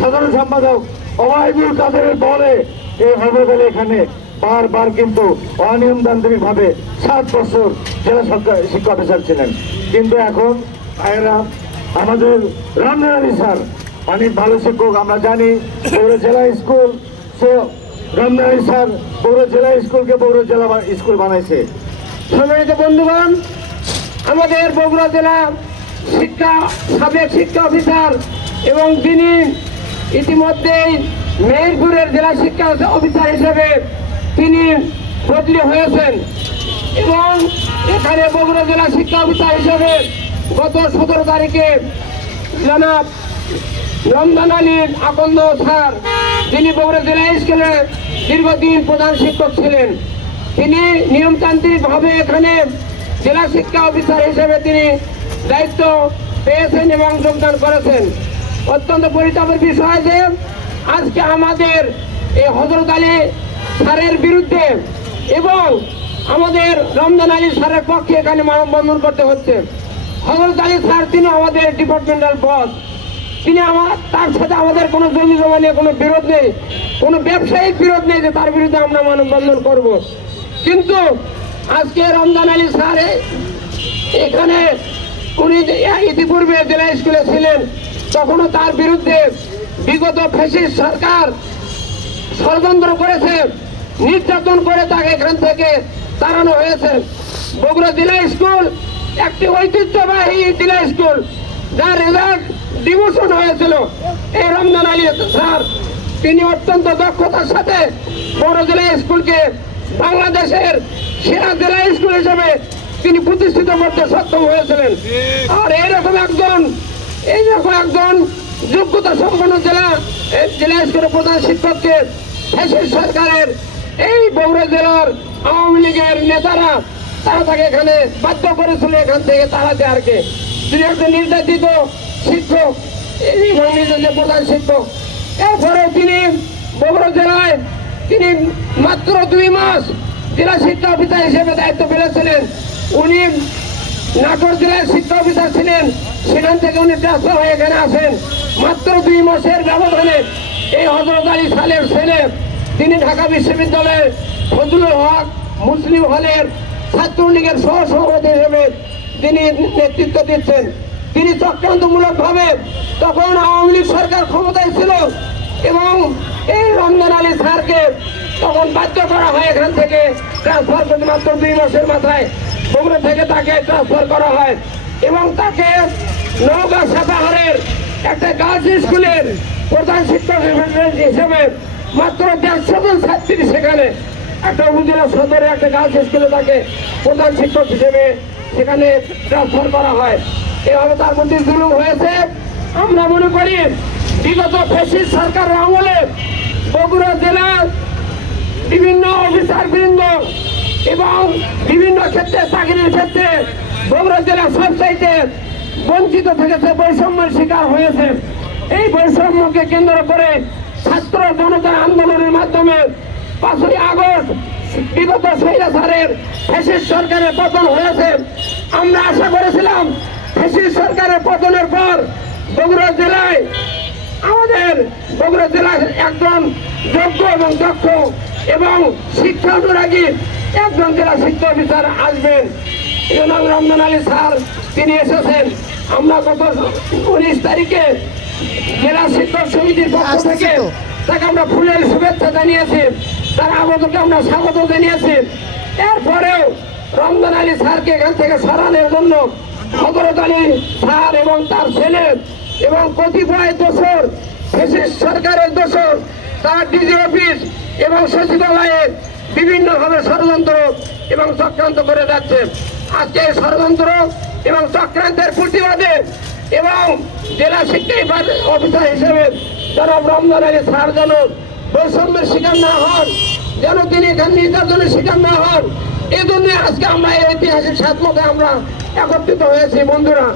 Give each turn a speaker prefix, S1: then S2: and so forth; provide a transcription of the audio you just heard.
S1: সাধারণ সম্পাদক ওবায়দুল কাদেরের বলে এই হজরত এখানে বারবার কিন্তু অনিয়মতান্ত্রিক ভাবে সাত বছর জেলা শিক্ষা অফিসার ছিলেন। কিন্তু এখন ভাইয়েরা, আমাদের রমজান স্যার অনেক ভালো শিক্ষক, আমরা জানি পৌর জেলা স্কুল, সে রমজান স্যার পৌর জেলা স্কুলকে পৌর জেলা স্কুল বানাইছে।
S2: সম্মানিত বন্ধুগণ, আমাদের বগুড়া জেলা শিক্ষা সাবেক শিক্ষা অফিসার এবং তিনি ইতিমধ্যেই মেহেরপুরের জেলা শিক্ষা অফিসার হিসেবে তিনি বদলি হয়েছেন। এবং এখানে বগুড়া জেলা শিক্ষা অফিসার হিসেবে গত সতেরো তারিখে জনাব রমজান আলীর আকন্দ স্যার তিনি বগুড়া জেলা স্কুলে দীর্ঘদিন প্রধান শিক্ষক ছিলেন, তিনি নিয়মতান্ত্রিকভাবে এখানে জেলা শিক্ষা অফিসার হিসেবে তিনি দায়িত্ব পেয়েছেন এবং যোগদান করেছেন। অত্যন্ত পরিতাপের বিষয় যে আজকে আমাদের এই হজরত আলী স্যারের বিরুদ্ধে এবং আমাদের রমজান আলী স্যারের পক্ষে এখানে মানববন্ধন করতে হচ্ছে। হজরত আলী স্যার, তিনি আমাদের ডিপার্টমেন্টাল বস তিনি আমার, তার সাথে আমাদের কোনো জমি জমা নিয়ে কোনো বিরোধ নেই, কোনো ব্যবসায়িক বিরোধ নেই যে তার বিরুদ্ধে আমরা মানববন্ধন করব। কিন্তু আজকে রমজান আলী স্যার এখানে উনি ইতিপূর্বে জেলা স্কুলে ছিলেন তখনও তার বিরুদ্ধে বিগত ফেসিস সরকার ষড়যন্ত্র করেছে, নির্যাতন করে তাকে এখান থেকে তাড়ানো হয়েছে। বগুড়া জেলা স্কুল, একটি ঐতিহ্যবাহী জেলা স্কুল, যার রেজাল্ট ডিমোশন হয়েছিল। এই রমজান আলী স্যার, তিনি অত্যন্ত দক্ষতার সাথে বড় জেলা স্কুলকে বাংলাদেশের সেরা জেলা স্কুল হিসেবে তিনি প্রতিষ্ঠিত করতে সক্ষম হয়েছিলেন। আর এরকম একজন এইরকম একজন যোগ্যতা সম্পন্ন জেলা জেলা স্কুলের প্রধান শিক্ষককে ফ্যাসিস্ট সরকারের এই বগুড়া জেলার আওয়ামী লীগের নেতারা, তারা তাকে এখানে বাধ্য করেছিল এখান থেকে তাড়াতে আর কে তিনি একজন নির্যাতিত শিক্ষক, এই নিজের প্রধান শিক্ষক। এরপরেও তিনি বগুড়া জেলায় তিনি মাত্র দুই মাস জেলা শিক্ষা অফিসার হিসেবে দায়িত্ব পেরেছিলেন উনি নাটোর জেলার শিক্ষা অফিসার ছিলেন, সেখান থেকে উনি ট্রান্সফার হয়ে এখানে আসেন। মাত্র দুই মাসের ব্যবধানে এই হজরত আলী সালের ছেলে, তিনি ঢাকা বিশ্ববিদ্যালয়ের ফজলুল হক মুসলিম হলের ছাত্রলীগের সহ সভাপতি হিসেবে তিনি নেতৃত্ব দিচ্ছেন। তিনি চক্রান্তমূলকভাবে তখন আওয়ামী লীগ সরকার ক্ষমতায় ছিল এবং এই রমজান আলী স্যারকে তখন বাধ্য করা হয় এখান থেকে। ট্রান্সফার করতে মাত্র দুই মাসের মাথায় বগুড়া থেকে তাকে ট্রান্সফার করা হয় এবং তাকে নওগাঁ সাপাহারের একটা গার্লস স্কুলের প্রধান শিক্ষক হিসেবে মাত্র দেড়শো জন ছাত্রী সেখানে একটা উপজেলা সদরে একটা গার্লস স্কুলে তাকে প্রধান শিক্ষক হিসেবে সেখানে ট্রান্সফার করা হয়। এভাবে তার মধ্যে জুলুম হয়েছে। আমরা মনে করি বিগত ফেসিস সরকারের আমলে বগুড়া জেলার বিভিন্ন অফিসার বৃন্দ এবং বিভিন্ন ক্ষেত্রে, চাকরির ক্ষেত্রে বগুড়া জেলা সবচাইতে বঞ্চিত থেকেছে, বৈষম্যের শিকার হয়েছে। এই বৈষম্যকে কেন্দ্র করে ছাত্র জনতার আন্দোলনের মাধ্যমে পাঁচই আগস্ট বিগত স্বৈরাচারের ফেসিস সরকারের পতন হয়েছে। আমরা আশা করেছিলাম ফেসিস সরকারের পতনের পর বগুড়া জেলায় আমাদের বগুড়া জেলার একজন যোগ্য এবং দক্ষ এবং শিক্ষা অনুরাগী একজন জেলা শিক্ষা অফিসার আসবেন এবং রমজান আলী স্যার তিনি এসেছেন। আমরা গত উনিশ তারিখে জেলা শিক্ষক সমিতির পক্ষ থেকে তাকে আমরা ফুলের শুভেচ্ছা জানিয়েছি। তার আগতকে আমরা স্বাগত জানিয়েছি। এরপরেও রমজান আলী স্যারকে এখান থেকে সরানোর জন্য হজরত আলী স্যার এবং তার ছেলে এবং কতিপয় দোষর সরকারের দোষর তার ডিজি অফিস এবং সচিবালয়ে বিভিন্নভাবে ষড়যন্ত্র এবং চক্রান্ত করে যাচ্ছে। আজকে ষড়যন্ত্র এবং চক্রান্তের প্রতিবাদে এবং জেলা শিক্ষা অফিসার হিসেবে জনাব রমজান স্যার যেন বৈষম্যের শিকার না হন, যেন তিনি এখানে নির্যাতনের শিকার না হন এই আজকে আমরা এই ঐতিহাসিক সাতমতে আমরা একত্রিত হয়েছি, বন্ধুরা।